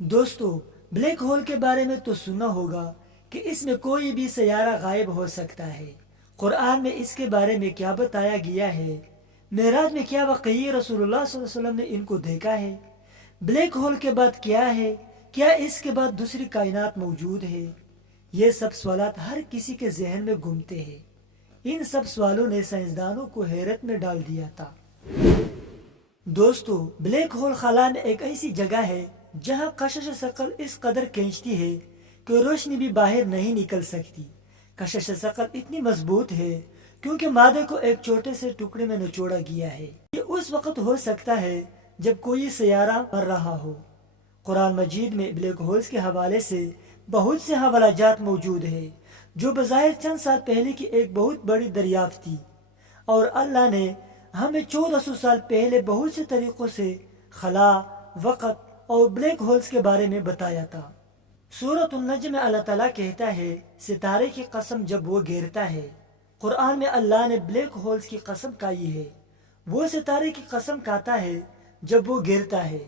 دوستو، black hole کے بارے میں تو سنا ہوگا کہ اس میں کوئی بھی سیارہ غائب ہو سکتا ہے۔ قرآن میں اس کے بارے میں کیا بتایا گیا ہے؟ معراج میں کیا واقعی رسول اللہ صلی اللہ علیہ وسلم نے ان کو دیکھا ہے؟ بلیک ہول کے بعد کیا ہے؟ کیا اس کے بعد دوسری کائنات موجود ہے؟ یہ سب سوالات ہر کسی کے ذہن میں گھومتے ہیں۔ ان سب سوالوں نے سائنسدانوں کو حیرت میں ڈال دیا تھا۔ دوستو، بلیک ہول خلا میں ایک ایسی جگہ ہے جہاں کشش ثقل اس قدر کھینچتی ہے کہ روشنی بھی باہر نہیں نکل سکتی۔ کشش ثقل اتنی مضبوط ہے کیونکہ مادے کو ایک چھوٹے سے ٹکڑے میں نچوڑا گیا ہے۔ یہ اس وقت ہو سکتا ہے جب کوئی سیارہ مر رہا ہو۔ قرآن مجید میں بلیک ہولز کے حوالے سے بہت سے حوالہ جات موجود ہیں جو بظاہر چند سال پہلے کی ایک بہت بڑی دریافت تھی، اور اللہ نے ہمیں 1400 سال پہلے بہت سے طریقوں سے خلا، وقت اور بلیک ہولز کے بارے میں بتایا تھا۔ سورۃ النجم میں اللہ تعالیٰ کہتا ہے، ستارے کی قسم جب وہ گرتا ہے۔ قرآن میں اللہ نے بلیک ہولز کی قسم کھائی ہے۔ وہ ستارے کی قسم کھاتا ہے جب وہ گرتا ہے۔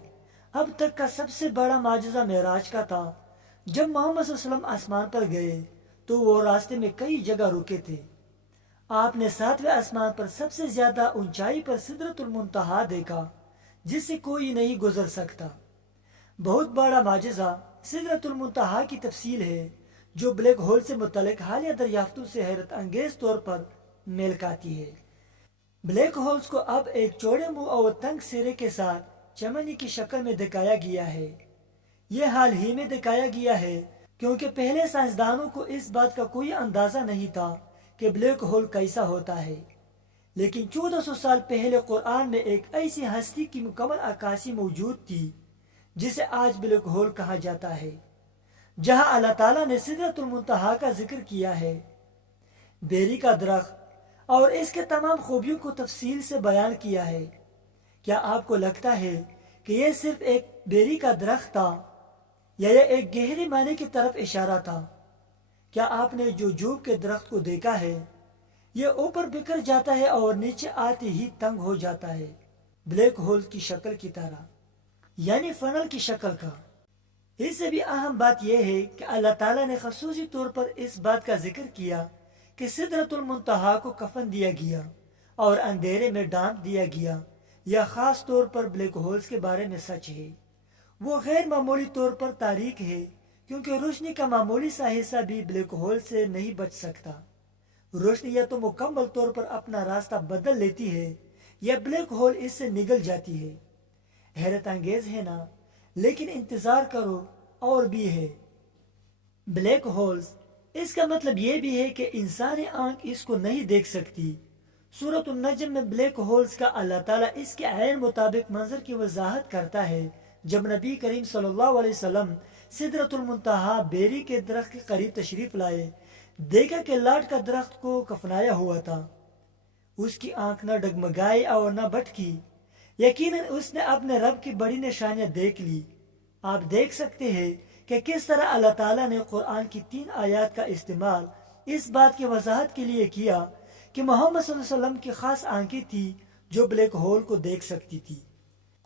اب تک کا سب سے بڑا معجزہ معراج کا تھا۔ جب محمد صلی اللہ علیہ وسلم آسمان پر گئے تو وہ راستے میں کئی جگہ رکے تھے۔ آپ نے 7ویں آسمان پر سب سے زیادہ اونچائی پر سدرۃ المنتہا دیکھا جس سے کوئی نہیں گزر سکتا۔ بہت بڑا معجزہ سدرۃ المنتہا کی تفصیل ہے جو بلیک ہول سے متعلق حالیہ دریافتوں سے حیرت انگیز طور پر میل کھاتی ہے۔ بلیک ہولز کو اب ایک چوڑے منہ اور تنگ سرے کے ساتھ چمنی کی شکل میں دکھایا گیا ہے۔ یہ حال ہی میں دکھایا گیا ہے کیونکہ پہلے سائنسدانوں کو اس بات کا کوئی اندازہ نہیں تھا کہ بلیک ہول کیسا ہوتا ہے، لیکن 1400 سال پہلے قرآن میں ایک ایسی ہستی کی مکمل عکاسی موجود تھی جسے آج بلیک ہول کہا جاتا ہے، جہاں اللہ تعالیٰ نے سدرۃ المنتہا کا ذکر کیا ہے۔ بیری کا درخت اور اس کے تمام خوبیوں کو تفصیل سے بیان کیا ہے۔ کیا آپ کو لگتا ہے کہ یہ صرف ایک بیری کا درخت تھا یا یہ ایک گہری معنی کی طرف اشارہ تھا؟ کیا آپ نے جوجوب کے درخت کو دیکھا ہے؟ یہ اوپر بکھر جاتا ہے اور نیچے آتے ہی تنگ ہو جاتا ہے، بلیک ہول کی شکل کی طرح، یعنی فنل کی شکل کا۔ اس سے بھی اہم بات یہ ہے کہ اللہ تعالیٰ نے خصوصی طور پر اس بات کا ذکر کیا کہ سدرۃ المنتہا کو کفن دیا گیا اور اندھیرے میں ڈانپ دیا گیا۔ یہ خاص طور پر بلیک ہولز کے بارے میں سچ ہے۔ وہ غیر معمولی طور پر تاریک ہے کیونکہ روشنی کا معمولی سا حصہ بھی بلیک ہول سے نہیں بچ سکتا۔ روشنی یا تو مکمل طور پر اپنا راستہ بدل لیتی ہے یا بلیک ہول اس سے نگل جاتی ہے۔ حیرت انگیز ہے نا؟ لیکن انتظار کرو، اور بھی ہے۔ بلیک ہولز، اس کا مطلب یہ بھی ہے کہ انسانی آنکھ اس کو نہیں دیکھ سکتی۔ سورۃ النجم میں بلیک ہولز کا اللہ تعالیٰ اس کے عین مطابق منظر کی وضاحت کرتا ہے جب نبی کریم صلی اللہ علیہ وسلم سدرۃ المنتہا بیری کے درخت کے قریب تشریف لائے، دیکھا کہ لاٹ کا درخت کو کفنایا ہوا تھا۔ اس کی آنکھ نہ ڈگمگائی اور نہ بھٹکی۔ یقیناً اس نے اپنے رب کی بڑی نشانیاں دیکھ لی۔ آپ دیکھ سکتے ہیں کہ کس طرح اللہ تعالیٰ نے قرآن کی 3 آیات کا استعمال اس بات کی وضاحت کے لیے کیا کہ محمد صلی اللہ علیہ وسلم کی خاص آنکھیں تھی جو بلیک ہول کو دیکھ سکتی تھی۔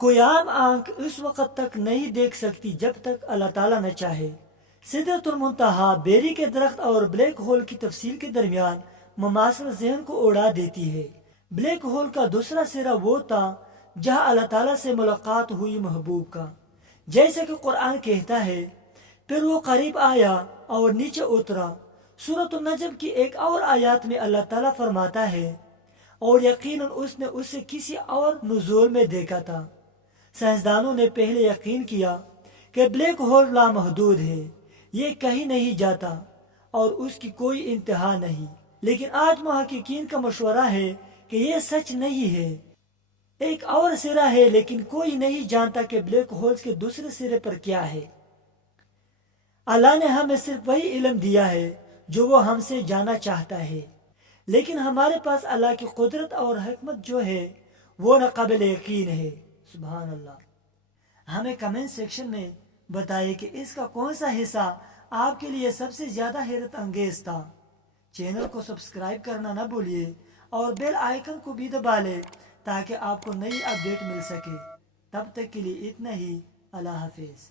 کوئی عام آنکھ اس وقت تک نہیں دیکھ سکتی جب تک اللہ تعالیٰ نہ چاہے۔ سدرۃ المنتہا بیری کے درخت اور بلیک ہول کی تفصیل کے درمیان مماثلت ذہن کو اڑا دیتی ہے۔ بلیک ہول کا دوسرا سرا وہ تھا جہاں اللہ تعالیٰ سے ملاقات ہوئی محبوب کا، جیسے کہ قرآن کہتا ہے، پھر وہ قریب آیا اور نیچے اترا۔ سورۃ النجم کی ایک اور آیات میں اللہ تعالیٰ فرماتا ہے، اور یقیناً اس نے اسے کسی اور نزول میں دیکھا تھا۔ سائنسدانوں نے پہلے یقین کیا کہ بلیک ہول لامحدود ہے، یہ کہیں نہیں جاتا اور اس کی کوئی انتہا نہیں، لیکن آج محققین کا مشورہ ہے کہ یہ سچ نہیں ہے۔ ایک اور سرا ہے لیکن کوئی نہیں جانتا کہ بلیک ہولز کے دوسرے سرے پر کیا ہے۔ اللہ نے ہمیں صرف وہی علم دیا ہے جو وہ ہم سے جانا چاہتا ہے، لیکن ہمارے پاس اللہ کی قدرت اور حکمت جو ہے وہ ناقابل یقین ہے۔ سبحان اللہ۔ ہمیں کمنٹ سیکشن میں بتائیں کہ اس کا کون سا حصہ آپ کے لیے سب سے زیادہ حیرت انگیز تھا۔ چینل کو سبسکرائب کرنا نہ بھولیے اور بیل آئیکن کو بھی دبا لیں تاکہ آپ کو نئی اپڈیٹ مل سکے۔ تب تک کے لیے اتنا ہی۔ اللہ حافظ۔